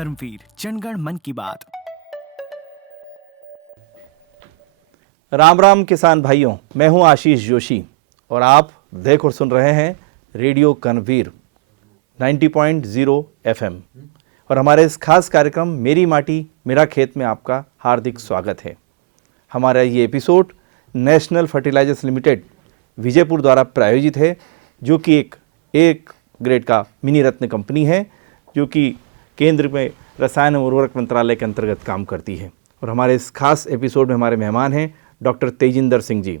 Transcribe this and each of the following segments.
कर्मवीर जनगण मन की बात। राम राम किसान भाइयों, मैं हूं आशीष जोशी और आप देख और सुन रहे हैं रेडियो कर्मवीर 90.0 FM और हमारे इस खास कार्यक्रम मेरी माटी मेरा खेत में आपका हार्दिक स्वागत है। हमारा ये एपिसोड नेशनल फर्टिलाइजर्स लिमिटेड विजयपुर द्वारा प्रायोजित है, जो कि एक ग्रेड का मिनी रत्न कंपनी है, जो कि केंद्र में रसायन एवं उर्वरक मंत्रालय के अंतर्गत काम करती है। और हमारे इस खास एपिसोड में हमारे मेहमान हैं डॉक्टर तेजिंदर सिंह जी,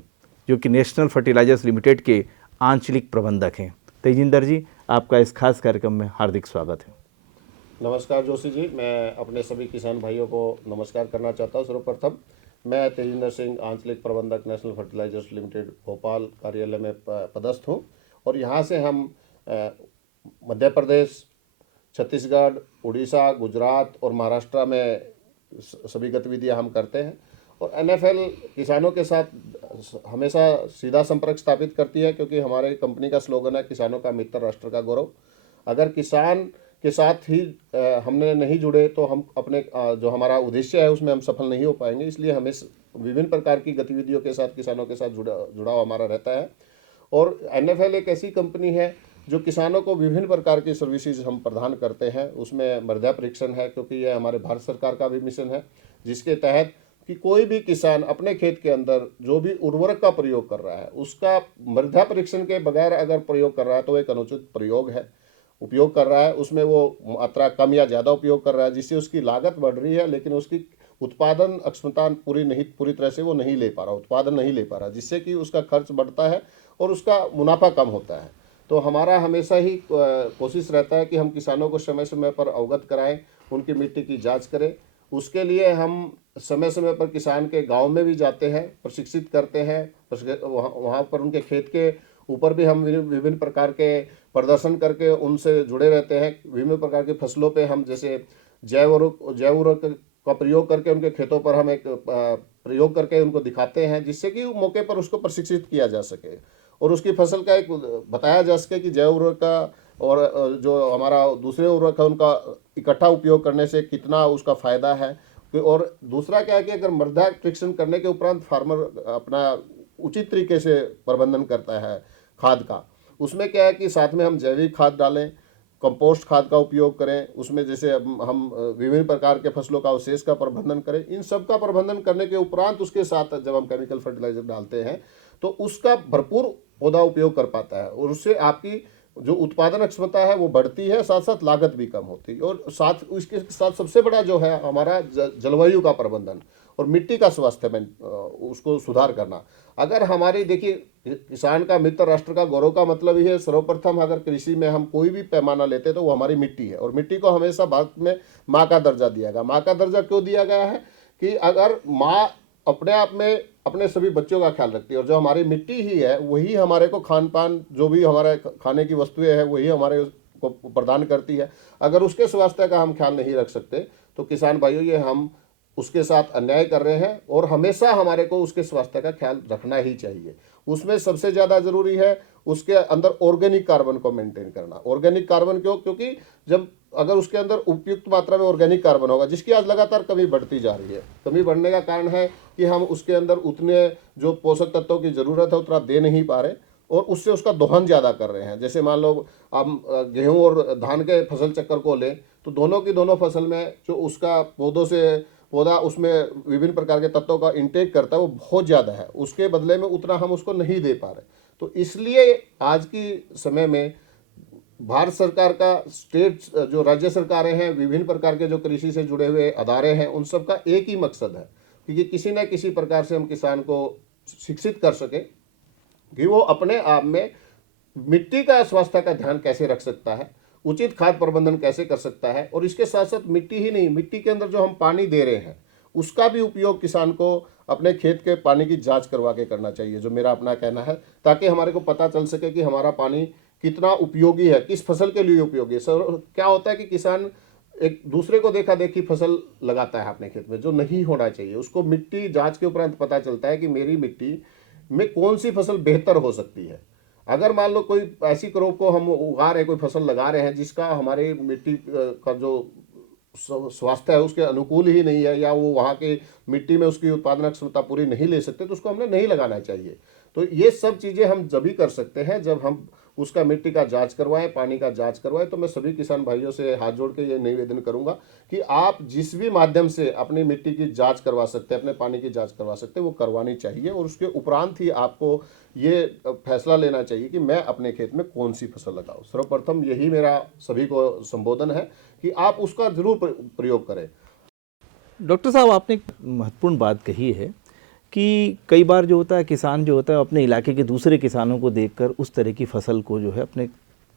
जो कि नेशनल फर्टिलाइजर्स लिमिटेड के आंचलिक प्रबंधक हैं। तेजिंदर जी, आपका इस खास कार्यक्रम में हार्दिक स्वागत है। नमस्कार जोशी जी, मैं अपने सभी किसान भाइयों को नमस्कार करना चाहता हूँ। सर्वप्रथम मैं तेजिंदर सिंह, आंचलिक प्रबंधक नेशनल फर्टिलाइजर्स लिमिटेड भोपाल कार्यालय में पदस्थ हूँ और यहाँ से हम मध्य प्रदेश, छत्तीसगढ़, उड़ीसा, गुजरात और महाराष्ट्र में सभी गतिविधियाँ हम करते हैं। और NFL किसानों के साथ हमेशा सीधा संपर्क स्थापित करती है, क्योंकि हमारे कंपनी का स्लोगन है किसानों का मित्र राष्ट्र का गौरव। अगर किसान के साथ ही हमने नहीं जुड़े तो हम अपने जो हमारा उद्देश्य है उसमें हम सफल नहीं हो पाएंगे। इसलिए हमें विभिन्न प्रकार की गतिविधियों के साथ किसानों के साथ जुड़ाव हमारा रहता है। और NFL एक ऐसी कंपनी है जो किसानों को विभिन्न प्रकार की सर्विसेज हम प्रदान करते हैं। उसमें मृदा परीक्षण है, क्योंकि यह हमारे भारत सरकार का भी मिशन है, जिसके तहत कि कोई भी किसान अपने खेत के अंदर जो भी उर्वरक का प्रयोग कर रहा है उसका मृदा परीक्षण के बगैर अगर प्रयोग कर रहा है तो एक अनुचित प्रयोग है, उपयोग कर रहा है। उसमें वो मात्रा कम या ज़्यादा उपयोग कर रहा है, जिससे उसकी लागत बढ़ रही है, लेकिन उसकी उत्पादन क्षमता पूरी तरह से वो नहीं ले पा रहा, उत्पादन नहीं ले पा रहा, जिससे कि उसका खर्च बढ़ता है और उसका मुनाफा कम होता है। तो हमारा हमेशा ही कोशिश रहता है कि हम किसानों को समय समय पर अवगत कराएं, उनकी मिट्टी की जांच करें। उसके लिए हम समय समय पर किसान के गांव में भी जाते हैं, प्रशिक्षित करते हैं। वहाँ पर उनके खेत के ऊपर भी हम विभिन्न प्रकार के प्रदर्शन करके उनसे जुड़े रहते हैं। विभिन्न प्रकार की फसलों पे हम जैसे जैव उर्वरक का प्रयोग करके उनके खेतों पर हम एक प्रयोग करके उनको दिखाते हैं, जिससे कि मौके पर उसको प्रशिक्षित किया जा सके और उसकी फसल का एक बताया जा सके कि जैव उर्वरक का और जो हमारा दूसरे उर्वरक है उनका इकट्ठा उपयोग करने से कितना उसका फ़ायदा है। और दूसरा क्या है कि अगर मृदा परीक्षण करने के उपरांत फार्मर अपना उचित तरीके से प्रबंधन करता है खाद का, उसमें क्या है कि साथ में हम जैविक खाद डालें, कंपोस्ट खाद का उपयोग करें, उसमें जैसे हम विभिन्न प्रकार के फसलों का अवशेष का प्रबंधन करें। इन सब का प्रबंधन करने के उपरांत उसके साथ जब हम केमिकल फर्टिलाइजर डालते हैं तो उसका भरपूर पौधा उपयोग कर पाता है और उससे आपकी जो उत्पादन क्षमता है वो बढ़ती है, साथ साथ लागत भी कम होती है। और साथ इसके साथ सबसे बड़ा जो है हमारा जलवायु का प्रबंधन और मिट्टी का स्वास्थ्य में उसको सुधार करना। अगर हमारी देखिए, किसान का मित्र राष्ट्र का गौरव का मतलब ही है, सर्वप्रथम अगर कृषि में हम कोई भी पैमाना लेते तो वो हमारी मिट्टी है। और मिट्टी को हमेशा भारत में माँ का दर्जा दिया गया। माँ का दर्जा क्यों दिया गया है कि अगर माँ अपने आप में अपने सभी बच्चों का ख्याल रखती है और जो हमारी मिट्टी ही है वही हमारे को खान पान, जो भी हमारे खाने की वस्तुएं हैं वही हमारे को प्रदान करती है। अगर उसके स्वास्थ्य का हम ख्याल नहीं रख सकते तो किसान भाइयों, ये हम उसके साथ अन्याय कर रहे हैं और हमेशा हमारे को उसके स्वास्थ्य का ख्याल रखना ही चाहिए। उसमें सबसे ज़्यादा ज़रूरी है उसके अंदर ऑर्गेनिक कार्बन को मेंटेन करना। ऑर्गेनिक कार्बन क्यों? क्योंकि जब अगर उसके अंदर उपयुक्त मात्रा में ऑर्गेनिक कार्बन होगा, जिसकी आज लगातार कमी बढ़ती जा रही है। कमी बढ़ने का कारण है कि हम उसके अंदर उतने जो पोषक तत्वों की ज़रूरत है उतना दे नहीं पा रहे और उससे उसका दोहन ज़्यादा कर रहे हैं। जैसे मान लो हम गेहूँ और धान के फसल चक्कर को लें तो दोनों की दोनों फसल में जो उसका पौधा उसमें विभिन्न प्रकार के तत्वों का इंटेक करता है वो बहुत ज़्यादा है, उसके बदले में उतना हम उसको नहीं दे पा रहे। तो इसलिए आज की समय में भारत सरकार का, स्टेट जो राज्य सरकारें हैं, विभिन्न प्रकार के जो कृषि से जुड़े हुए अदारे हैं, उन सब का एक ही मकसद है कि किसी न किसी प्रकार से हम किसान को शिक्षित कर सके कि वो अपने आप में मिट्टी का स्वास्थ्य का ध्यान कैसे रख सकता है, उचित खाद प्रबंधन कैसे कर सकता है। और इसके साथ साथ मिट्टी ही नहीं, मिट्टी के अंदर जो हम पानी दे रहे हैं उसका भी उपयोग किसान को अपने खेत के पानी की जांच करवा के करना चाहिए, जो मेरा अपना कहना है, ताकि हमारे को पता चल सके कि हमारा पानी कितना उपयोगी है, किस फसल के लिए उपयोगी है। सर, क्या होता है कि किसान एक दूसरे को देखा देखी फसल लगाता है अपने खेत में, जो नहीं होना चाहिए। उसको मिट्टी जांच के उपरांत पता चलता है कि मेरी मिट्टी में कौन सी फसल बेहतर हो सकती है। अगर मान लो कोई ऐसी क्रॉप को हम उगा रहे, कोई फसल लगा रहे हैं जिसका हमारी मिट्टी का जो स्वास्थ्य है उसके अनुकूल ही नहीं है, या वो वहाँ की मिट्टी में उसकी उत्पादन क्षमता पूरी नहीं ले सकते, तो उसको हमने नहीं लगाना चाहिए। तो ये सब चीज़ें हम जब ही कर सकते हैं जब हम उसका मिट्टी का जांच करवाएं, पानी का जांच करवाएं। तो मैं सभी किसान भाइयों से हाथ जोड़ के ये निवेदन करूंगा कि आप जिस भी माध्यम से अपनी मिट्टी की जांच करवा सकते हैं, अपने पानी की जांच करवा सकते हैं, वो करवानी चाहिए। और उसके उपरांत ही आपको ये फैसला लेना चाहिए कि मैं अपने खेत में कौन सी फसल लगाऊं। सर्वप्रथम यही मेरा सभी को संबोधन है कि आप उसका जरूर प्रयोग करें। डॉक्टर साहब, आपने एक महत्वपूर्ण बात कही है कि कई बार जो होता है, किसान जो होता है अपने इलाके के दूसरे किसानों को देखकर उस तरह की फसल को जो है अपने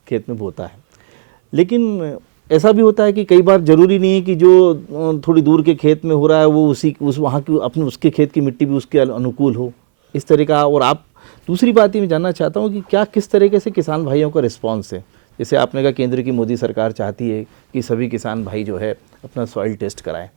खेत में बोता है। लेकिन ऐसा भी होता है कि कई बार ज़रूरी नहीं है कि जो थोड़ी दूर के खेत में हो रहा है वो उस वहाँ की अपने उसके खेत की मिट्टी भी उसके अनुकूल हो, इस तरह का। और आप दूसरी बात ये मैं जानना चाहता हूँ कि क्या किस तरीके से किसान भाइयों का रिस्पॉन्स है। जैसे आपने कहा केंद्र की मोदी सरकार चाहती है कि सभी किसान भाई जो है अपना सॉइल टेस्ट कराएं,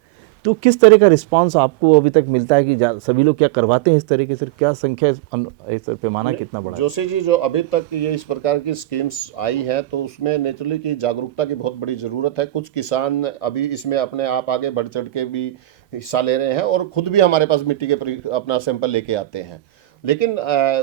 तो किस तरह का रिस्पांस आपको अभी तक मिलता है कि सभी लोग क्या करवाते हैं इस तरीके से? क्या संख्या, इस पैमाना कितना बड़ा है? जोशी जी, जो अभी तक ये इस प्रकार की स्कीम्स आई है तो उसमें नेचुरली की जागरूकता की बहुत बड़ी ज़रूरत है। कुछ किसान अभी इसमें अपने आप आगे बढ़ चढ़ के भी हिस्सा ले रहे हैं और खुद भी हमारे पास मिट्टी के अपना सैंपल लेके आते हैं। लेकिन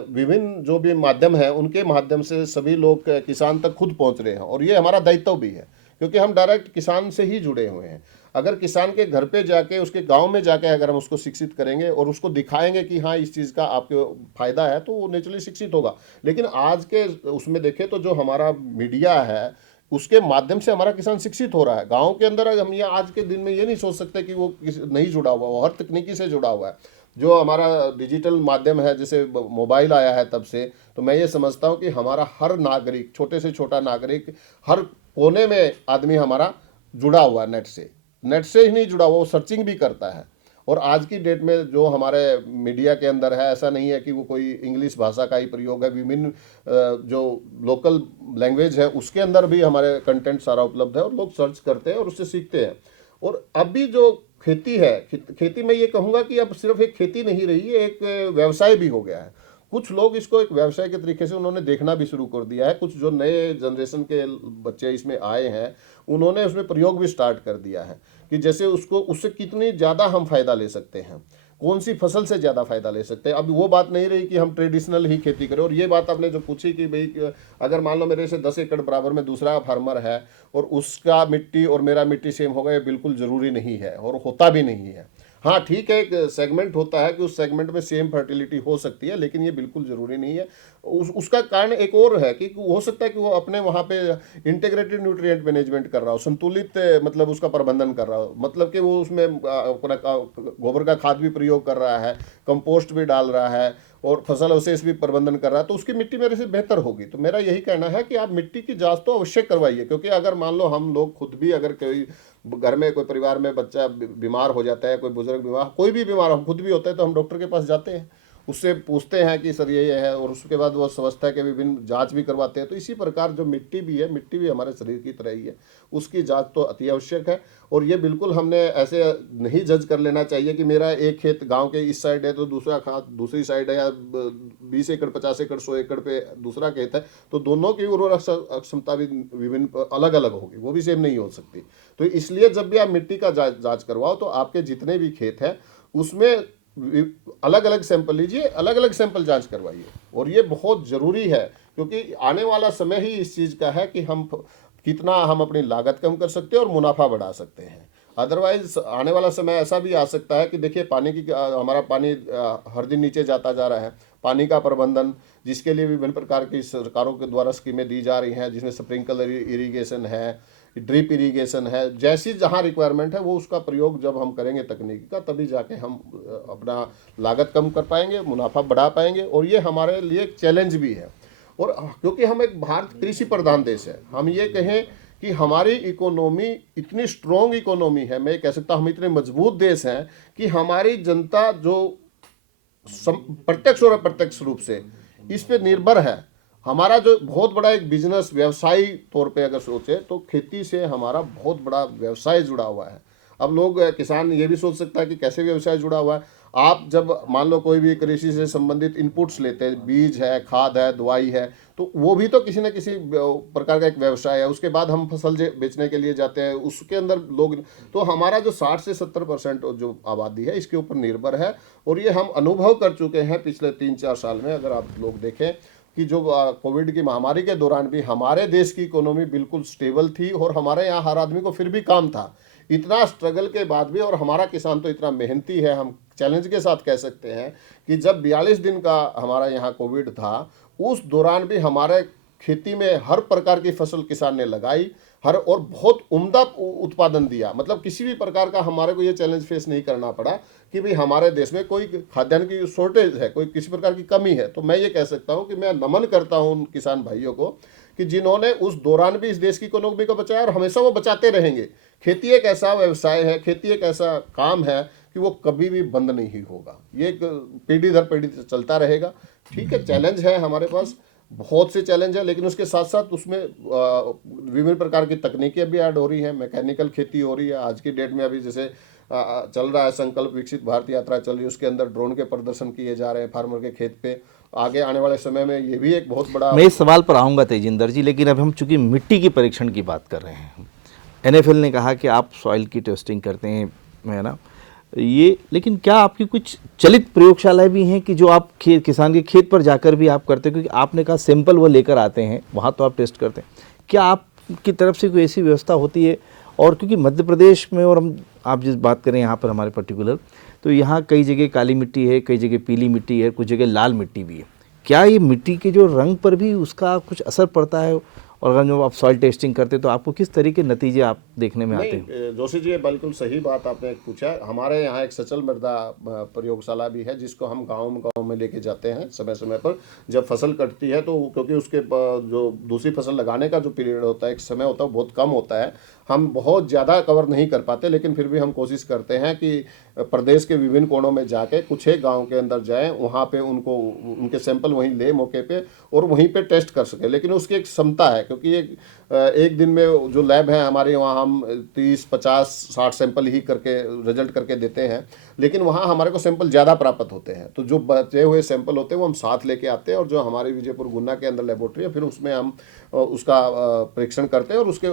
विभिन्न जो भी माध्यम है उनके माध्यम से सभी लोग किसान तक खुद पहुंच रहे हैं, और ये हमारा दायित्व भी है क्योंकि हम डायरेक्ट किसान से ही जुड़े हुए हैं। अगर किसान के घर पे जाके, उसके गांव में जाके अगर हम उसको शिक्षित करेंगे और उसको दिखाएंगे कि हाँ इस चीज़ का आपको फायदा है, तो वो नेचुरली शिक्षित होगा। लेकिन आज के उसमें देखें तो जो हमारा मीडिया है उसके माध्यम से हमारा किसान शिक्षित हो रहा है। गाँव के अंदर हम ये आज के दिन में ये नहीं सोच सकते कि वो नहीं जुड़ा हुआ, वो हर तकनीकी से जुड़ा हुआ है। जो हमारा डिजिटल माध्यम है, जैसे मोबाइल आया है तब से, तो मैं ये समझता हूँ कि हमारा हर नागरिक, छोटे से छोटा नागरिक, हर कोने में आदमी हमारा जुड़ा हुआ है नेट से ही नहीं जुड़ा हुआ, वो सर्चिंग भी करता है। और आज की डेट में जो हमारे मीडिया के अंदर है, ऐसा नहीं है कि वो कोई इंग्लिश भाषा का ही प्रयोग है, विभिन्न जो लोकल लैंग्वेज है उसके अंदर भी हमारे कंटेंट सारा उपलब्ध है और लोग सर्च करते हैं और उससे सीखते हैं। और अभी जो खेती है, खेती में ये कहूँगा कि अब सिर्फ एक खेती नहीं रही है, एक व्यवसाय भी हो गया है। कुछ लोग इसको एक व्यवसाय के तरीके से उन्होंने देखना भी शुरू कर दिया है। कुछ जो नए जनरेशन के बच्चे इसमें आए हैं उन्होंने उसमें प्रयोग भी स्टार्ट कर दिया है कि जैसे उससे कितनी ज़्यादा हम फायदा ले सकते हैं, कौन सी फसल से ज़्यादा फायदा ले सकते हैं। अब वो बात नहीं रही कि हम ट्रेडिशनल ही खेती करें। और ये बात आपने जो पूछी कि भाई अगर मान लो मेरे से 10 एकड़ बराबर में दूसरा फार्मर है और उसका मिट्टी और मेरा मिट्टी सेम होगा, ये बिल्कुल ज़रूरी नहीं है और होता भी नहीं है। हाँ ठीक है, एक सेगमेंट होता है कि उस सेगमेंट में सेम फर्टिलिटी हो सकती है, लेकिन ये बिल्कुल ज़रूरी नहीं है। उसका कारण एक और है कि हो सकता है कि वो अपने वहाँ पे इंटीग्रेटेड न्यूट्रिएंट मैनेजमेंट कर रहा हो, संतुलित मतलब उसका प्रबंधन कर रहा हो, मतलब कि वो उसमें अपना गोबर का खाद भी प्रयोग कर रहा है, कंपोस्ट भी डाल रहा है और फसल अवशेष भी प्रबंधन कर रहा है, तो उसकी मिट्टी मेरे से बेहतर होगी। तो मेरा यही कहना है कि आप मिट्टी की जांच तो अवश्य करवाइए, क्योंकि अगर मान लो हम लोग खुद भी, अगर कोई घर में कोई परिवार में बच्चा बीमार हो जाता है, कोई बुजुर्ग बीमार, कोई भी बीमार, हम खुद भी होते हैं, तो हम डॉक्टर के पास जाते हैं, उससे पूछते हैं कि सर ये है, और उसके बाद वो समझता है कि विभिन्न जांच भी करवाते हैं। तो इसी प्रकार जो मिट्टी भी है, मिट्टी भी हमारे शरीर की तरह ही है, उसकी जांच तो अति आवश्यक है। और ये बिल्कुल हमने ऐसे नहीं जज कर लेना चाहिए कि मेरा एक खेत गांव के इस साइड है तो दूसरा खाद दूसरी साइड है, या 20 एकड़ 50 एकड़ 100 एकड़ पे दूसरा खेत है, तो दोनों की उर्वरक क्षमता भी विभिन्न अलग अलग होगी, वो भी सेम नहीं हो सकती। तो इसलिए जब भी आप मिट्टी का जांच करवाओ तो आपके जितने भी खेत हैं उसमें अलग अलग सैंपल लीजिए, अलग अलग सैंपल जांच करवाइए। और ये बहुत ज़रूरी है, क्योंकि आने वाला समय ही इस चीज़ का है कि हम कितना हम अपनी लागत कम कर सकते हैं और मुनाफा बढ़ा सकते हैं। अदरवाइज आने वाला समय ऐसा भी आ सकता है कि देखिए पानी की, हमारा पानी हर दिन नीचे जाता जा रहा है। पानी का प्रबंधन, जिसके लिए विभिन्न प्रकार की सरकारों के द्वारा स्कीमें दी जा रही हैं, जिसमें स्प्रिंकलर इरीगेशन है, ड्रिप इरीगेशन है, जैसी जहाँ रिक्वायरमेंट है वो उसका प्रयोग जब हम करेंगे तकनीकी का, तभी जाके हम अपना लागत कम कर पाएंगे, मुनाफा बढ़ा पाएंगे। और ये हमारे लिए एक चैलेंज भी है। और क्योंकि हम एक भारत कृषि प्रधान देश है, हम ये कहें कि हमारी इकोनॉमी इतनी स्ट्रॉन्ग इकोनॉमी है, मैं कह सकता हूँ हम इतने मजबूत देश हैं कि हमारी जनता जो प्रत्यक्ष और अप्रत्यक्ष रूप से इस पे निर्भर है। हमारा जो बहुत बड़ा एक बिजनेस व्यवसायी तौर पे अगर सोचे तो खेती से हमारा बहुत बड़ा व्यवसाय जुड़ा हुआ है। अब लोग किसान ये भी सोच सकता है कि कैसे व्यवसाय जुड़ा हुआ है। आप जब मान लो कोई भी कृषि से संबंधित इनपुट्स लेते हैं, बीज है, खाद है, दवाई है, तो वो भी तो किसी न किसी प्रकार का एक व्यवसाय है। उसके बाद हम फसल बेचने के लिए जाते हैं, उसके अंदर लोग, तो हमारा जो 60 से 70% जो आबादी है इसके ऊपर निर्भर है। और ये हम अनुभव कर चुके हैं पिछले 3-4 साल में। अगर आप लोग देखें कि जो कोविड की महामारी के दौरान भी हमारे देश की इकोनॉमी बिल्कुल स्टेबल थी और हमारे यहाँ हर आदमी को फिर भी काम था। इतना स्ट्रगल के बाद भी, और हमारा किसान तो इतना मेहनती है, हम चैलेंज के साथ कह सकते हैं कि जब 42 दिन का हमारा यहाँ कोविड था, उस दौरान भी हमारे खेती में हर प्रकार की फसल किसान ने लगाई, हर, और बहुत उम्दा उत्पादन दिया। मतलब किसी भी प्रकार का हमारे को ये चैलेंज फेस नहीं करना पड़ा कि भाई हमारे देश में कोई खाद्यान्न की शॉर्टेज है, कोई किसी प्रकार की कमी है। तो मैं ये कह सकता हूँ कि मैं नमन करता हूँ उन किसान भाइयों को कि जिन्होंने उस दौरान भी इस देश की इकोनॉमी को बचाया, और हमेशा वो बचाते रहेंगे। खेती एक ऐसा व्यवसाय है, खेती एक ऐसा काम है कि वो कभी भी बंद नहीं होगा। ये एक पीढ़ी दर पीढ़ी चलता रहेगा। ठीक है, चैलेंज है हमारे पास, बहुत से चैलेंज है, लेकिन उसके साथ साथ उसमें विभिन्न प्रकार की तकनीकें भी ऐड हो रही हैं। मैकेनिकल खेती हो रही है आज की डेट में। अभी जैसे चल रहा है संकल्प विकसित भारत यात्रा चल रही है, उसके अंदर ड्रोन के प्रदर्शन किए जा रहे हैं फार्मर के खेत पे। आगे आने वाले समय में ये भी एक बहुत बड़ा, मैं इस सवाल पर आऊँगा तेजिंदर जी, लेकिन अब हम चूंकि मिट्टी की परीक्षण की बात कर रहे हैं, NFL ने कहा कि आप सॉइल की टेस्टिंग करते हैं, है ना ये, लेकिन क्या आपकी कुछ चलित प्रयोगशालाएं भी हैं कि जो आप किसान के खेत पर जाकर भी आप करते हैं? क्योंकि आपने कहा सैंपल वो लेकर आते हैं, वहाँ तो आप टेस्ट करते हैं, क्या आपकी तरफ से कोई ऐसी व्यवस्था होती है? और क्योंकि मध्य प्रदेश में, और हम आप जिस बात करें यहाँ पर हमारे पर्टिकुलर, तो यहाँ कई जगह काली मिट्टी है, कई जगह पीली मिट्टी है, कुछ जगह लाल मिट्टी भी है। क्या ये मिट्टी के जो रंग पर भी उसका कुछ असर पड़ता है? और अगर जो आप सॉइल टेस्टिंग करते हैं तो आपको किस तरीके के नतीजे आप देखने में आते हैं? जोशी जी, बिल्कुल सही बात आपने पूछा। हमारे यहाँ एक सचल मृदा प्रयोगशाला भी है, जिसको हम गांव में लेके जाते हैं समय समय पर। जब फसल कटती है तो, क्योंकि उसके जो दूसरी फसल लगाने का जो पीरियड होता है, एक समय होता है, बहुत कम होता है, हम बहुत ज़्यादा कवर नहीं कर पाते, लेकिन फिर भी हम कोशिश करते हैं कि प्रदेश के विभिन्न कोणों में जाके कुछ एक गांव के अंदर जाएं, वहाँ पे उनको उनके सैंपल वहीं ले मौके पे और वहीं पे टेस्ट कर सके। लेकिन उसकी एक क्षमता है, क्योंकि एक दिन में जो लैब है हमारे वहाँ, हम 30, 50, 60 सैंपल ही करके रिजल्ट करके देते हैं, लेकिन वहाँ हमारे को सैंपल ज़्यादा प्राप्त होते हैं। तो जो बचे हुए सैंपल होते हैं वो हम साथ लेके आते हैं, और जो हमारे विजयपुर गुना के अंदर लेबोरेटरी है, फिर उसमें हम उसका परीक्षण करते हैं और उसके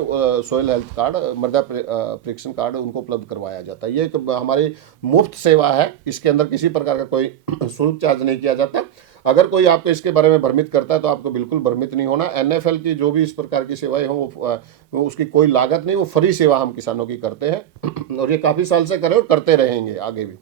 सॉइल हेल्थ कार्ड, मृदा परीक्षण कार्ड उनको उपलब्ध करवाया जाता है। ये एक हमारी मुफ्त सेवा है, इसके अंदर किसी प्रकार का कोई शुल्क चार्ज नहीं किया जाता। अगर कोई आपको इसके बारे में भ्रमित करता है तो आपको बिल्कुल भ्रमित नहीं होना। NFL की जो भी इस प्रकार की सेवाएं हो, वो उसकी कोई लागत नहीं, वो फ्री सेवा हम किसानों की करते हैं और ये काफ़ी साल से करें और करते रहेंगे आगे भी।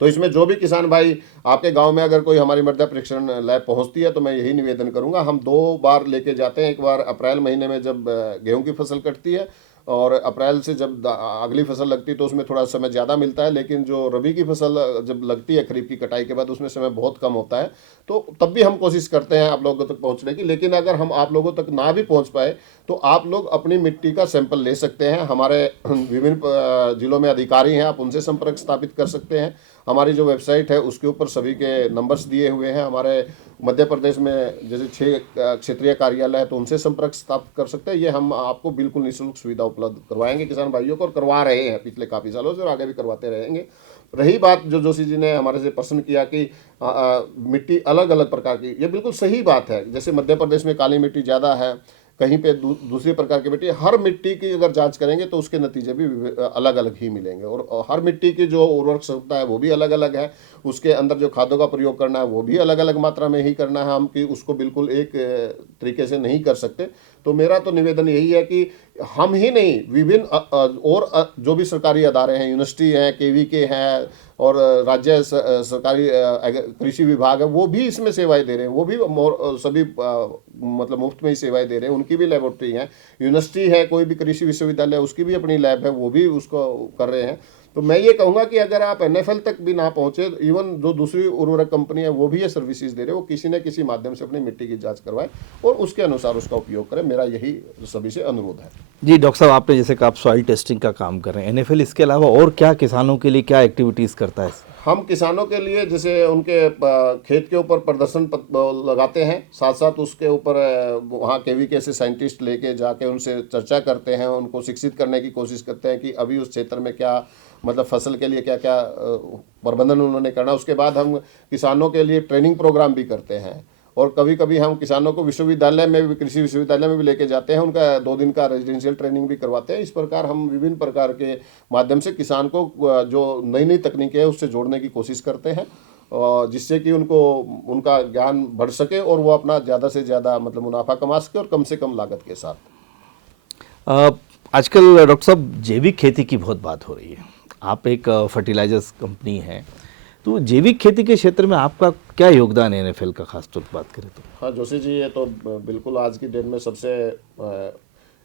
तो इसमें जो भी किसान भाई आपके गांव में अगर कोई हमारी मृदा परीक्षण लैब पहुंचती है, तो मैं यही निवेदन करूंगा। हम 2 बार लेके जाते हैं। एक बार अप्रैल महीने में जब गेहूं की फसल कटती है, और अप्रैल से जब अगली फसल लगती है तो उसमें थोड़ा समय ज़्यादा मिलता है, लेकिन जो रबी की फसल जब लगती है खरीफ की कटाई के बाद, उसमें समय बहुत कम होता है। तो तब भी हम कोशिश करते हैं आप लोगों तक पहुंचने की। लेकिन अगर हम आप लोगों तक ना भी पहुंच पाए तो आप लोग अपनी मिट्टी का सैंपल ले सकते हैं। हमारे विभिन्न जिलों में अधिकारी हैं, आप उनसे संपर्क स्थापित कर सकते हैं। हमारी जो वेबसाइट है उसके ऊपर सभी के नंबर्स दिए हुए हैं। हमारे मध्य प्रदेश में जैसे 6 क्षेत्रीय कार्यालय है, तो उनसे संपर्क स्थापित कर सकते हैं। ये हम आपको बिल्कुल निःशुल्क सुविधा उपलब्ध करवाएंगे किसान भाइयों को, और करवा रहे हैं पिछले काफ़ी सालों से, और आगे भी करवाते रहेंगे। रही बात जो जोशी जी ने हमारे से प्रश्न किया कि मिट्टी अलग अलग प्रकार की, ये बिल्कुल सही बात है। जैसे मध्य प्रदेश में काली मिट्टी ज़्यादा है, कहीं पे दूसरी प्रकार की मिट्टी। हर मिट्टी की अगर जांच करेंगे तो उसके नतीजे भी अलग अलग ही मिलेंगे, और हर मिट्टी की जो उर्वरक क्षमता है वो भी अलग अलग है। उसके अंदर जो खादों का प्रयोग करना है वो भी अलग अलग मात्रा में ही करना है, हम कि उसको बिल्कुल एक तरीके से नहीं कर सकते। तो मेरा तो निवेदन यही है कि हम ही नहीं, विभिन्न और जो भी सरकारी अदारे हैं, यूनिवर्सिटी हैं, KVK हैं, और राज्य सरकारी कृषि विभाग है, वो भी इसमें सेवाएं दे रहे हैं। वो भी सभी मतलब मुफ्त में ही सेवाएं दे रहे हैं। उनकी भी लेबोरेटरी है, यूनिवर्सिटी है, कोई भी कृषि विश्वविद्यालय, उसकी भी अपनी लैब है, वो भी उसको कर रहे हैं। तो मैं ये कहूँगा कि अगर आप NFL तक भी ना पहुँचे, इवन जो दूसरी उर्वरक कंपनी है वो भी ये सर्विसेज दे रहे हैं, वो किसी न किसी माध्यम से अपनी मिट्टी की जांच करवाएं और उसके अनुसार उसका उपयोग करें। मेरा यही सभी से अनुरोध है। जी डॉक्टर साहब, आपने जैसे कहा आप सॉइल टेस्टिंग का काम कर रहे हैं, NFL इसके अलावा और क्या किसानों के लिए क्या एक्टिविटीज़ करता है? हम किसानों के लिए जैसे उनके खेत के ऊपर प्रदर्शन लगाते हैं, साथ साथ उसके ऊपर वहाँ KVK से साइंटिस्ट लेके जाके उनसे चर्चा करते हैं, उनको शिक्षित करने की कोशिश करते हैं कि अभी उस क्षेत्र में क्या मतलब फसल के लिए क्या क्या प्रबंधन उन्होंने करना। उसके बाद हम किसानों के लिए ट्रेनिंग प्रोग्राम भी करते हैं और कभी कभी हम किसानों को विश्वविद्यालय में भी, कृषि विश्वविद्यालय में भी लेके जाते हैं, उनका 2 दिन का रेजिडेंशियल ट्रेनिंग भी करवाते हैं। इस प्रकार हम विभिन्न प्रकार के माध्यम से किसान को जो नई नई तकनीकें हैं उससे जोड़ने की कोशिश करते हैं, और जिससे कि उनको उनका ज्ञान बढ़ सके और वो अपना ज़्यादा से ज़्यादा मतलब मुनाफा कमा सके और कम से कम लागत के साथ। आजकल डॉक्टर साहब जैविक खेती की बहुत बात हो रही है। आप एक फर्टिलाइजर्स कंपनी है, तो जैविक खेती के क्षेत्र में आपका क्या योगदान है एनएफएल का, खास तौर पर बात करें तो? हाँ जोशी जी, ये तो बिल्कुल आज की डेट में सबसे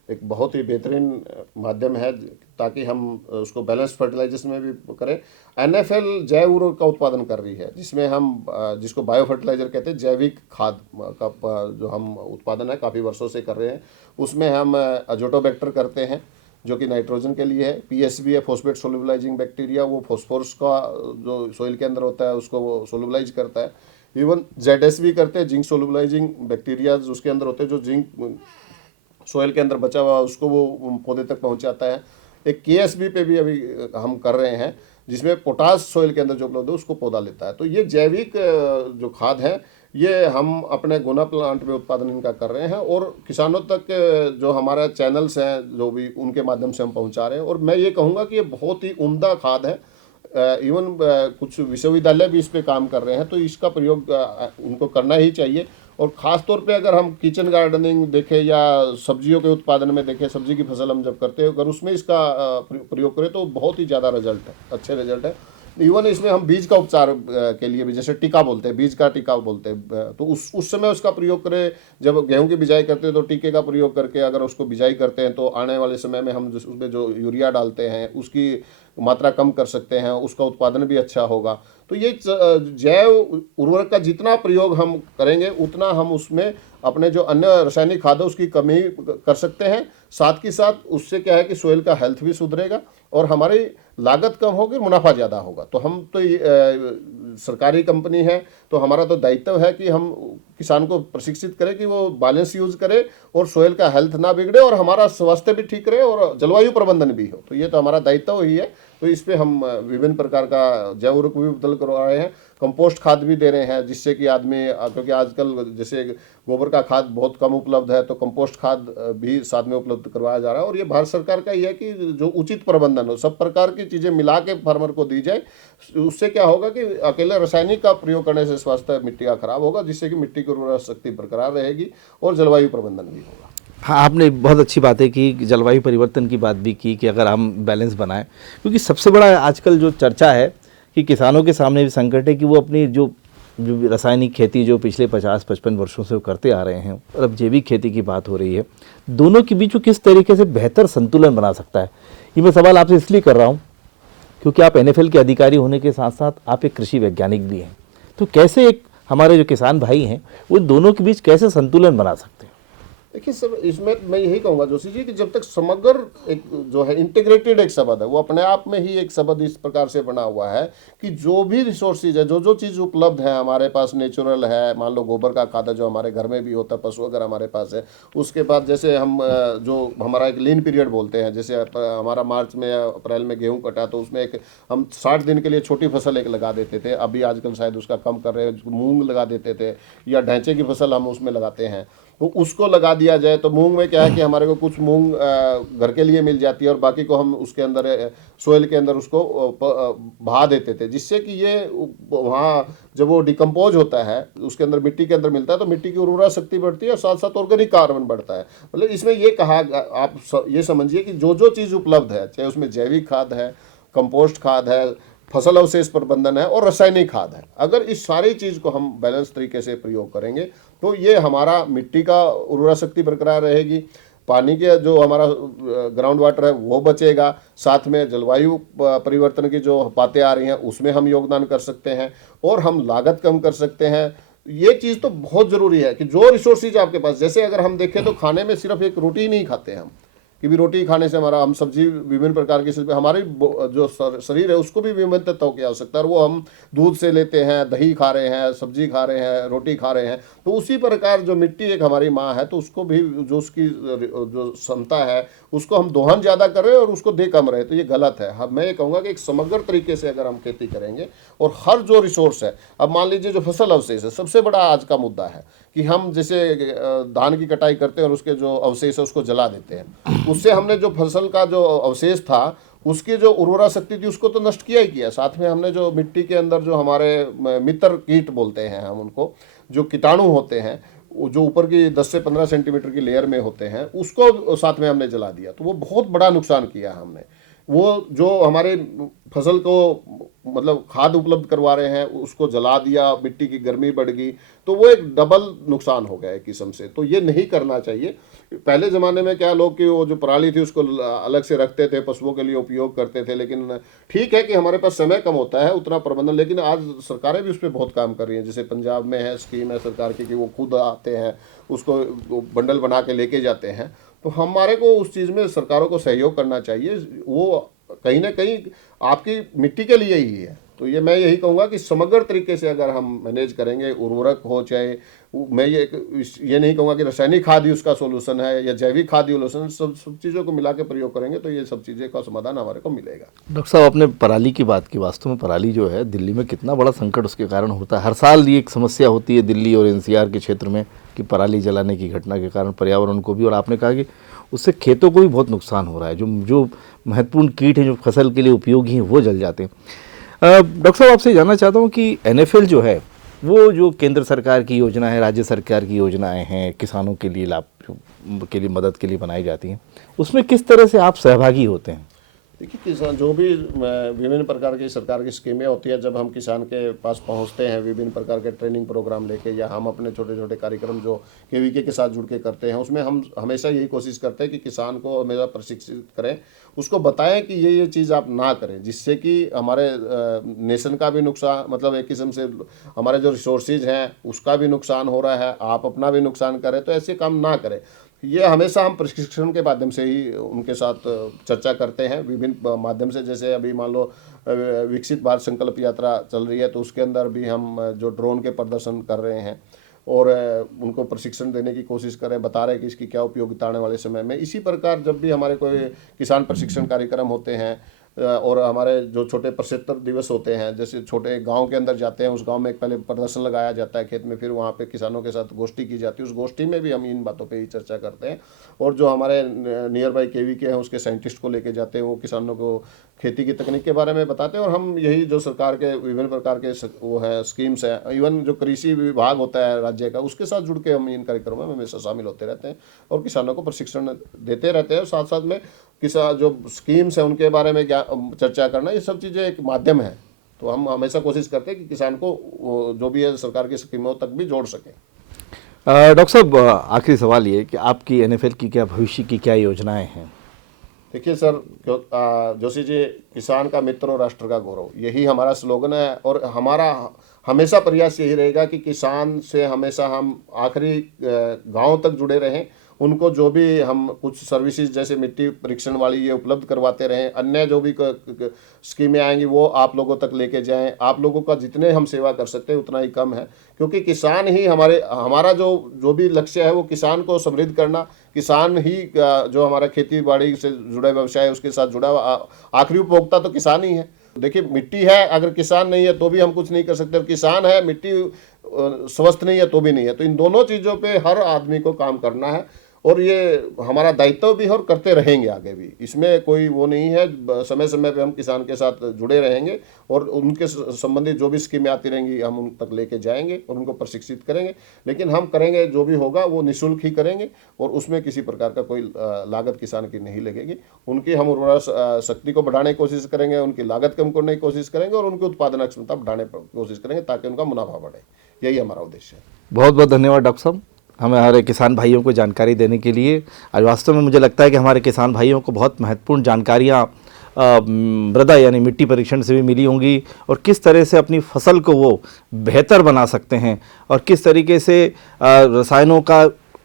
एक बहुत ही बेहतरीन माध्यम है ताकि हम उसको बैलेंस फर्टिलाइजेशन में भी करें। एनएफएल जैव उर्वरक का उत्पादन कर रही है, जिसमें हम जिसको बायो फर्टिलाइजर कहते हैं, जैविक खाद का जो हम उत्पादन है काफ़ी वर्षों से कर रहे हैं। उसमें हम अजोटोबैक्टर करते हैं जो कि नाइट्रोजन के लिए है, पीएसबी है फॉस्फेट सोल्यूबलाइजिंग बैक्टीरिया, वो फॉस्फोरस का जो सॉइल के अंदर होता है उसको वो सोल्यूबलाइज करता है। इवन जेडएसबी करते हैं, जिंक सोल्यूबलाइजिंग बैक्टीरिया उसके अंदर होते हैं जो जिंक सॉइल के अंदर बचा हुआ उसको वो पौधे तक पहुंचाता है। एक केएसबी पे भी अभी हम कर रहे हैं जिसमें पोटास सॉइल के अंदर जो उपलब्ध है उसको पौधा लेता है। तो ये जैविक जो खाद है ये हम अपने गुना प्लांट में उत्पादन इनका कर रहे हैं और किसानों तक जो हमारा चैनल्स हैं जो भी उनके माध्यम से हम पहुंचा रहे हैं। और मैं ये कहूँगा कि ये बहुत ही उम्दा खाद है। इवन कुछ विश्वविद्यालय भी इस पे काम कर रहे हैं, तो इसका प्रयोग उनको करना ही चाहिए। और ख़ास तौर पे अगर हम किचन गार्डनिंग देखें या सब्जियों के उत्पादन में देखें, सब्जी की फसल हम जब करते हैं अगर उसमें इसका प्रयोग करें तो बहुत ही ज़्यादा रिजल्ट है, अच्छे रिजल्ट है। इवन इसमें हम बीज का उपचार के लिए भी, जैसे टीका बोलते हैं, बीज का टीका बोलते हैं, तो उस समय उसका प्रयोग करें। जब गेहूं की बिजाई करते हैं तो टीके का प्रयोग करके अगर उसको बिजाई करते हैं तो आने वाले समय में हम उसमें जो यूरिया डालते हैं उसकी मात्रा कम कर सकते हैं, उसका उत्पादन भी अच्छा होगा। तो ये जैव उर्वरक का जितना प्रयोग हम करेंगे उतना हम उसमें अपने जो अन्य रासायनिक खाद है उसकी कमी कर सकते हैं। साथ ही साथ उससे क्या है कि सोइल का हेल्थ भी सुधरेगा और हमारी लागत कम होगी, मुनाफा ज़्यादा होगा। तो हम तो सरकारी कंपनी है तो हमारा तो दायित्व है कि हम किसान को प्रशिक्षित करें कि वो बैलेंस यूज करे और सोइल का हेल्थ ना बिगड़े और हमारा स्वास्थ्य भी ठीक रहे और जलवायु प्रबंधन भी हो। तो ये तो हमारा दायित्व ही है। तो इस पे हम विभिन्न प्रकार का जैव उर्वरक भी उपलब्ध करवा रहे हैं, कंपोस्ट खाद भी दे रहे हैं, जिससे कि आदमी, क्योंकि आजकल जैसे गोबर का खाद बहुत कम उपलब्ध है तो कंपोस्ट खाद भी साथ में उपलब्ध करवाया जा रहा है। और ये भारत सरकार का ही है कि जो उचित प्रबंधन हो, सब प्रकार की चीज़ें मिला के फार्मर को दी जाए। उससे क्या होगा कि अकेले रासायनिक का प्रयोग करने से स्वास्थ्य मिट्टी का खराब होगा, जिससे कि मिट्टी की उर्वरा शक्ति बरकरार रहेगी और जलवायु प्रबंधन भी होगा। हाँ, आपने बहुत अच्छी बातें की, जलवायु परिवर्तन की बात भी की कि अगर हम बैलेंस बनाएं, क्योंकि सबसे बड़ा आजकल जो चर्चा है कि किसानों के सामने भी संकट है कि वो अपनी जो रासायनिक खेती जो पिछले 50-55 वर्षों से वो करते आ रहे हैं और अब जैविक खेती की बात हो रही है, दोनों के बीच वो किस तरीके से बेहतर संतुलन बना सकता है। ये मैं सवाल आपसे इसलिए कर रहा हूँ क्योंकि आप एनएफएल के अधिकारी होने के साथ साथ आप एक कृषि वैज्ञानिक भी हैं। तो कैसे एक हमारे जो किसान भाई हैं वो दोनों के बीच कैसे संतुलन बना सकते हैं? देखिए सर, इसमें मैं यही कहूँगा जोशी जी कि जब तक समग्र एक जो है इंटीग्रेटेड एक शब्द है, वो अपने आप में ही एक शब्द इस प्रकार से बना हुआ है कि जो भी रिसोर्सेज है, जो जो चीज़ उपलब्ध है हमारे पास, नेचुरल है, मान लो गोबर का खाद है जो हमारे घर में भी होता है, पशु अगर हमारे पास है, उसके बाद जैसे हम जो हमारा एक लीन पीरियड बोलते हैं, जैसे हमारा मार्च में या अप्रैल में गेहूँ कटा तो उसमें एक हम 60 दिन के लिए छोटी फसल एक लगा देते थे, अभी आजकल शायद उसका कम कर रहे हैं, मूंग लगा देते थे या ढैंचे की फसल हम उसमें लगाते हैं, तो उसको लगा दिया जाए तो मूंग में क्या है कि हमारे को कुछ मूंग घर के लिए मिल जाती है और बाकी को हम उसके अंदर सोइल के अंदर उसको बहा देते थे, जिससे कि ये वहाँ जब वो डिकम्पोज होता है उसके अंदर मिट्टी के अंदर मिलता है तो मिट्टी की उर्वरा शक्ति बढ़ती है और साथ साथ ऑर्गेनिक कार्बन बढ़ता है। मतलब इसमें ये कहा, आप ये समझिए कि जो जो चीज़ उपलब्ध है, चाहे उसमें जैविक खाद है, कंपोस्ट खाद है, फसल अवशेष प्रबंधन है और रासायनिक खाद है, अगर इस सारी चीज़ को हम बैलेंस तरीके से प्रयोग करेंगे तो ये हमारा मिट्टी का उर्वरा शक्ति बरकरार रहेगी, पानी के जो हमारा ग्राउंड वाटर है वो बचेगा, साथ में जलवायु परिवर्तन की जो बातें आ रही हैं उसमें हम योगदान कर सकते हैं और हम लागत कम कर सकते हैं। ये चीज़ तो बहुत ज़रूरी है कि जो रिसोर्सेज आपके पास, जैसे अगर हम देखें तो खाने में सिर्फ एक रोटी नहीं खाते हम, कि भी रोटी खाने से हमारा, हम सब्जी विभिन्न प्रकार की सब्जी, हमारी जो शरीर है उसको भी विभिन्न तत्वों की आवश्यकता है, और वो हम दूध से लेते हैं, दही खा रहे हैं, सब्जी खा रहे हैं, रोटी खा रहे हैं। तो उसी प्रकार जो मिट्टी एक हमारी माँ है, तो उसको भी जो उसकी जो क्षमता है उसको हम दोहन ज़्यादा कर रहे हैं और उसको दे कम रहे, तो ये गलत है। मैं ये कहूँगा कि एक समग्र तरीके से अगर हम खेती करेंगे और हर जो रिसोर्स है, अब मान लीजिए जो फसल अवशेष है, सबसे बड़ा आज का मुद्दा है कि हम जैसे धान की कटाई करते हैं और उसके जो अवशेष है उसको जला देते हैं, उससे हमने जो फसल का जो अवशेष था उसकी जो उर्वरा शक्ति थी उसको तो नष्ट किया ही किया, साथ में हमने जो मिट्टी के अंदर जो हमारे मित्र कीट बोलते हैं हम उनको, जो कीटाणु होते हैं जो ऊपर की 10 से 15 सेंटीमीटर की लेयर में होते हैं, उसको साथ में हमने जला दिया, तो वो बहुत बड़ा नुकसान किया हमने। वो जो हमारे फसल को मतलब खाद उपलब्ध करवा रहे हैं उसको जला दिया, मिट्टी की गर्मी बढ़ गई, तो वो एक डबल नुकसान हो गया एक किस्म से। तो ये नहीं करना चाहिए। पहले ज़माने में क्या लोग कि वो जो पराली थी उसको अलग से रखते थे, पशुओं के लिए उपयोग करते थे, लेकिन ठीक है कि हमारे पास समय कम होता है उतना प्रबंधन, लेकिन आज सरकारें भी उस पर बहुत काम कर रही हैं। जैसे पंजाब में है स्कीम है सरकार की कि वो खुद आते हैं उसको बंडल बना के लेके जाते हैं, तो हमारे को उस चीज़ में सरकारों को सहयोग करना चाहिए। वो कहीं ना कहीं आपकी मिट्टी के लिए ही है। तो ये मैं यही कहूँगा कि समग्र तरीके से अगर हम मैनेज करेंगे, उर्वरक हो चाहे, मैं ये नहीं कहूँगा कि रासायनिक खाद ही उसका सोल्यूशन है या जैविक खाद ही सोल्यूशन, सब चीज़ों को मिला के प्रयोग करेंगे तो ये सब चीज़ें का समाधान हमारे को मिलेगा। डॉक्टर साहब, आपने पराली की बात की। वास्तव में पराली जो है दिल्ली में कितना बड़ा संकट उसके कारण होता है। हर साल ये एक समस्या होती है दिल्ली और एनसीआर के क्षेत्र में कि पराली जलाने की घटना के कारण पर्यावरण को भी, और आपने कहा कि उससे खेतों को भी बहुत नुकसान हो रहा है। जो महत्वपूर्ण कीट हैं जो फसल के लिए उपयोगी हैं वो जल जाते हैं। डॉक्टर साहब, आपसे जानना चाहता हूँ कि NFL जो है वो जो केंद्र सरकार की योजना है, राज्य सरकार की योजनाएं हैं, किसानों के लिए लाभ के लिए मदद के लिए बनाई जाती हैं, उसमें किस तरह से आप सहभागी होते हैं? देखिए, किसान जो भी विभिन्न प्रकार की सरकार की स्कीमें होती है, जब हम किसान के पास पहुंचते हैं विभिन्न प्रकार के ट्रेनिंग प्रोग्राम लेके, या हम अपने छोटे छोटे कार्यक्रम जो KVK के साथ जुड़ के करते हैं, उसमें हम हमेशा यही कोशिश करते हैं कि किसान को हमेशा प्रशिक्षित करें, उसको बताएं कि ये चीज़ आप ना करें, जिससे कि हमारे नेशन का भी नुकसान, मतलब एक किस्म से हमारे जो रिसोर्सेज हैं उसका भी नुकसान हो रहा है, आप अपना भी नुकसान करें, तो ऐसे काम ना करें। ये हमेशा हम प्रशिक्षण के माध्यम से ही उनके साथ चर्चा करते हैं विभिन्न माध्यम से। जैसे अभी मान लो विकसित भारत संकल्प यात्रा चल रही है, तो उसके अंदर भी हम जो ड्रोन के प्रदर्शन कर रहे हैं और उनको प्रशिक्षण देने की कोशिश करें, बता रहे हैं कि इसकी क्या उपयोगिता आने वाले समय में। इसी प्रकार जब भी हमारे कोई किसान प्रशिक्षण कार्यक्रम होते हैं और हमारे जो छोटे प्रक्षेत्र दिवस होते हैं, जैसे छोटे गांव के अंदर जाते हैं, उस गांव में एक पहले प्रदर्शन लगाया जाता है खेत में, फिर वहां पे किसानों के साथ गोष्ठी की जाती है, उस गोष्ठी में भी हम इन बातों पे ही चर्चा करते हैं। और जो हमारे नियर बाई KVK हैं उसके साइंटिस्ट को लेके जाते हैं, वो किसानों को खेती की तकनीक के बारे में बताते हैं। और हम यही जो सरकार के विभिन्न प्रकार के वो है स्कीम्स हैं, इवन जो कृषि विभाग होता है राज्य का, उसके साथ जुड़ के हम इन कार्यक्रमों में हमेशा शामिल होते रहते हैं और किसानों को प्रशिक्षण देते रहते हैं। और साथ साथ में किसान जो स्कीम्स हैं उनके बारे में क्या चर्चा करना, ये सब चीज़ें एक माध्यम है। तो हम हमेशा कोशिश करते हैं कि किसान को जो भी है सरकार की स्कीमों तक भी जोड़ सकें। डॉक्टर साहब, आखिरी सवाल ये कि आपकी NFL की क्या भविष्य की क्या योजनाएं हैं? देखिए सर, जोशी जी, किसान का मित्र और राष्ट्र का गौरव, यही हमारा स्लोगन है। और हमारा हमेशा प्रयास यही रहेगा कि किसान से हमेशा हम आखिरी गांव तक जुड़े रहें, उनको जो भी हम कुछ सर्विसेज जैसे मिट्टी परीक्षण वाली ये उपलब्ध करवाते रहें, अन्य जो भी स्कीमें आएंगी वो आप लोगों तक लेके जाएं। आप लोगों का जितने हम सेवा कर सकते हैं उतना ही कम है, क्योंकि किसान ही हमारा जो भी लक्ष्य है वो किसान को समृद्ध करना, किसान ही जो हमारा खेती बाड़ी से जुड़ा व्यवसाय है उसके साथ जुड़ा हुआ आखिरी उपभोक्ता तो किसान ही है। देखिए, मिट्टी है, अगर किसान नहीं है तो भी हम कुछ नहीं कर सकते, और किसान है, मिट्टी स्वस्थ नहीं है तो भी नहीं है। तो इन दोनों चीज़ों पे हर आदमी को काम करना है और ये हमारा दायित्व भी है और करते रहेंगे आगे भी, इसमें कोई वो नहीं है। समय समय पे हम किसान के साथ जुड़े रहेंगे और उनके संबंधित जो भी स्कीमें आती रहेंगी हम उन तक लेके जाएंगे और उनको प्रशिक्षित करेंगे। लेकिन हम करेंगे जो भी होगा वो निःशुल्क ही करेंगे और उसमें किसी प्रकार का कोई लागत किसान की नहीं लगेगी। उनकी हम उर्वरा शक्ति को बढ़ाने की कोशिश करेंगे, उनकी लागत कम करने की कोशिश करेंगे और उनकी उत्पादन क्षमता बढ़ाने की कोशिश करेंगे ताकि उनका मुनाफा बढ़े। यही हमारा उद्देश्य है। बहुत बहुत धन्यवाद डॉक्टर साहब, हमारे किसान भाइयों को जानकारी देने के लिए। आज वास्तव में मुझे लगता है कि हमारे किसान भाइयों को बहुत महत्वपूर्ण जानकारियाँ मृदा यानी मिट्टी परीक्षण से भी मिली होंगी और किस तरह से अपनी फसल को वो बेहतर बना सकते हैं और किस तरीके से रसायनों का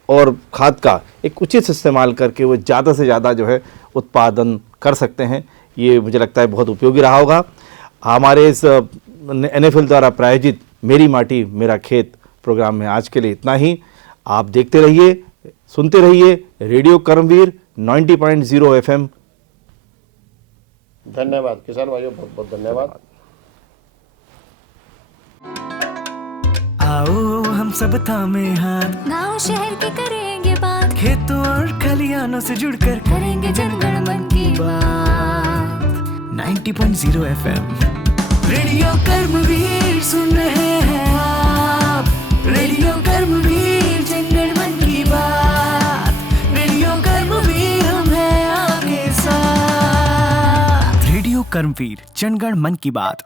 और खाद का एक उचित इस्तेमाल करके वो ज़्यादा से ज़्यादा जो है उत्पादन कर सकते हैं। ये मुझे लगता है बहुत उपयोगी रहा होगा। हमारे इस NFL द्वारा प्रायोजित मेरी माटी मेरा खेत प्रोग्राम में आज के लिए इतना ही। आप देखते रहिए, सुनते रहिए रेडियो कर्मवीर 90.0 FM। धन्यवाद किसान भाइयों, बहुत बहुत धन्यवाद। आओ हम सब थामे हाथ, गांव शहर के करेंगे बात, खेतों और खलियानों से जुड़कर करेंगे जनगण मन की बात। 90.0 FM रेडियो कर्मवीर सुन रहे हैं आप, रेडियो कर्मवीर जनगण मन की बात, रेडियो कर्मवीर हम हैं आपके साथ। रेडियो कर्मवीर जनगण मन की बात।